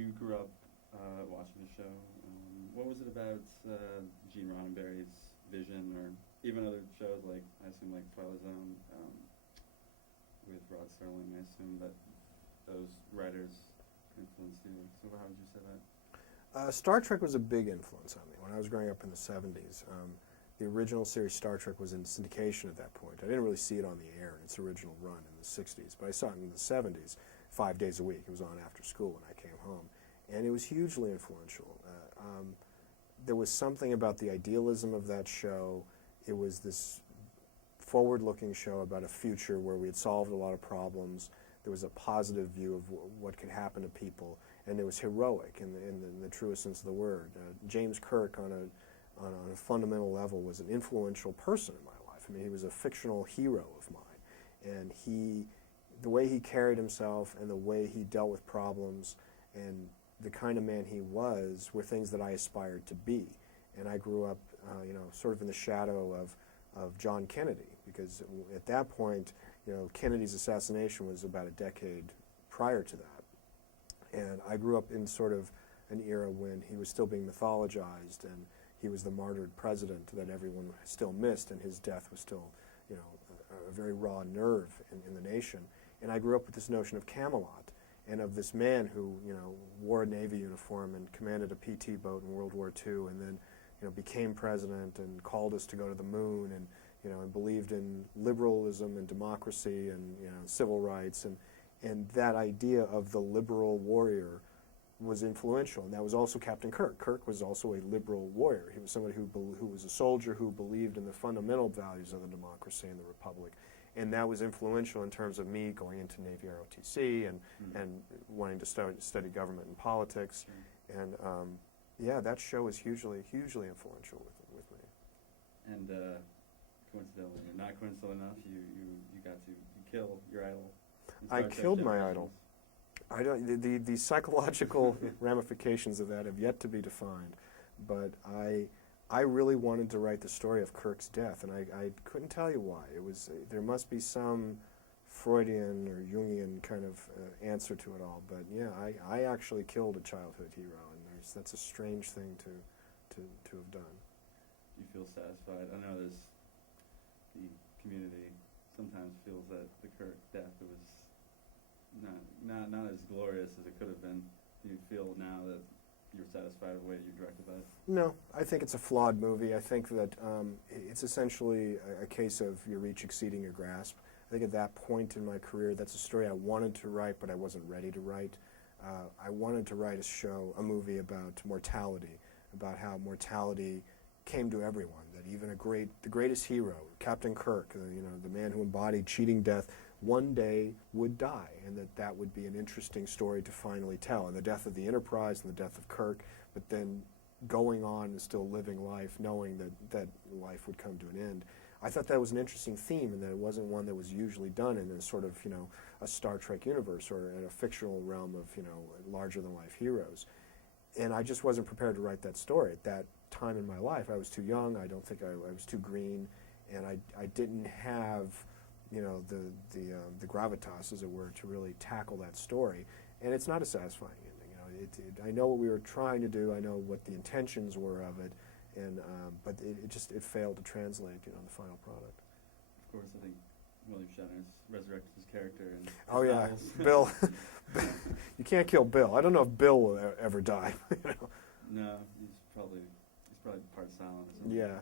you grew up watching the show. What was it about Gene Roddenberry's vision, or even other shows like, I assume, like Twilight Zone with Rod Serling? I assume that those writers influenced you. So how would you say that? Star Trek was a big influence on me when I was growing up in the 70s. The original series Star Trek was in syndication at that point. I didn't really see it on the air in its original run in the 60s, but I saw it in the 70s, 5 days a week. It was on after school when I came home, and it was hugely influential. There was something about the idealism of that show. It was this forward-looking show about a future where we had solved a lot of problems. There was a positive view of what could happen to people, and it was heroic in the truest sense of the word. James Kirk, on a fundamental level, was an influential person in my life. I mean, he was a fictional hero of mine, and the way he carried himself and the way he dealt with problems and the kind of man he was were things that I aspired to be. And I grew up, sort of in the shadow of John Kennedy, because at that point, Kennedy's assassination was about a decade prior to that. And I grew up in sort of an era when he was still being mythologized, and he was the martyred president that everyone still missed, and his death was still, a very raw nerve in the nation. And I grew up with this notion of Camelot, and of this man who, wore a Navy uniform and commanded a PT boat in World War II, and then, became president and called us to go to the moon, and, and believed in liberalism and democracy and, civil rights, and that idea of the liberal warrior was influential, and that was also Captain Kirk. Kirk was also a liberal warrior. He was somebody who was a soldier who believed in the fundamental values of the democracy and the republic, and that was influential in terms of me going into Navy ROTC and wanting to study government and politics, and that show is hugely influential with me. And coincidentally, or not coincidentally enough, you got to kill your idol. I killed my idol. I don't. The psychological ramifications of that have yet to be defined, but I really wanted to write the story of Kirk's death, and I couldn't tell you why. There must be some Freudian or Jungian kind of answer to it all. But yeah, I actually killed a childhood hero, and that's a strange thing to have done. Do you feel satisfied? I know the community sometimes feels that the Kirk death was not as glorious as it could have been. Do you feel now that you're satisfied with the way you directed that? No, I think it's a flawed movie. I think that it's essentially a case of your reach exceeding your grasp. I think at that point in my career, that's a story I wanted to write, but I wasn't ready to write. I wanted to write a movie about mortality, about how mortality came to everyone, that even the greatest hero, Captain Kirk, the man who embodied cheating death, one day would die, and that would be an interesting story to finally tell. And the death of the Enterprise and the death of Kirk, but then going on and still living life, knowing that life would come to an end. I thought that was an interesting theme, and that it wasn't one that was usually done in a sort of, a Star Trek universe or in a fictional realm of, larger-than-life heroes. And I just wasn't prepared to write that story at that time in my life. I was too young. I don't think I was too green, and I didn't have the gravitas, as it were, to really tackle that story. And it's not a satisfying ending. I know what we were trying to do. I know what the intentions were of it, and but it failed to translate, the final product. Of course, I think William Shatner's resurrected his character. Oh yeah, Bill. You can't kill Bill. I don't know if Bill will ever die. No, he's probably part silent or something. Yeah.